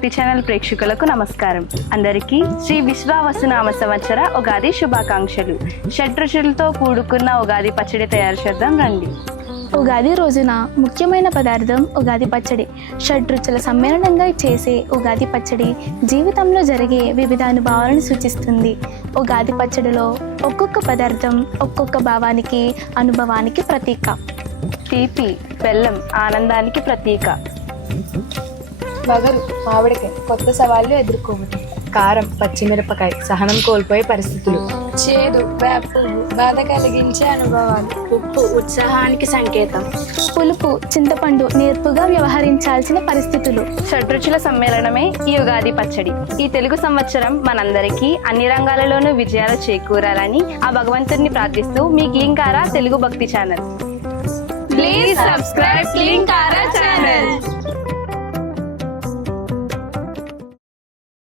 భక్తి ఛానల్ ప్రేక్షకులకు నమస్కారం. అందరికీ శ్రీ విశ్వావసునామ సంవత్సర ఉగాది శుభాకాంక్షలు. షడ్రుచులతో కూడుకున్న ఉగాది పచ్చడి తయారు చేద్దాం రండి. ఉగాది రోజున ముఖ్యమైన పదార్థం ఉగాది పచ్చడి. షడ్రుచుల సమ్మేళనంగా చేసే ఉగాది పచ్చడి జీవితంలో జరిగే వివిధ అనుభవాలను సూచిస్తుంది. ఉగాది పచ్చడిలో ఒక్కొక్క పదార్థం ఒక్కొక్క భావానికి, అనుభవానికి ప్రతీక. తీపి, బెల్లం ఆనందానికి ప్రతీక. వగరు, మామిడికాయ కొత్త సవాళ్లు ఎదుర్కోవడం. కారం, పచ్చిమిరపకాయ సహనం కోల్పోయే పరిస్థితులు. చేదు, వేపు బాధ కలిగించే అనుభవాలు. ఉప్పు ఉత్సాహానికి సంకేతం. పులుపు, చింతపండు నేర్పుగా వ్యవహరించాల్సిన పరిస్థితులు. షడ్రుచుల సమ్మేళనమే ఈ ఉగాది పచ్చడి. ఈ తెలుగు సంవత్సరం మనందరికీ అన్ని రంగాలలోనూ విజయాలు చేకూరాలని ఆ భగవంతుడిని ప్రార్థిస్తూ మీ గ్లింకారా తెలుగు భక్తి ఛానల్. Please subscribe.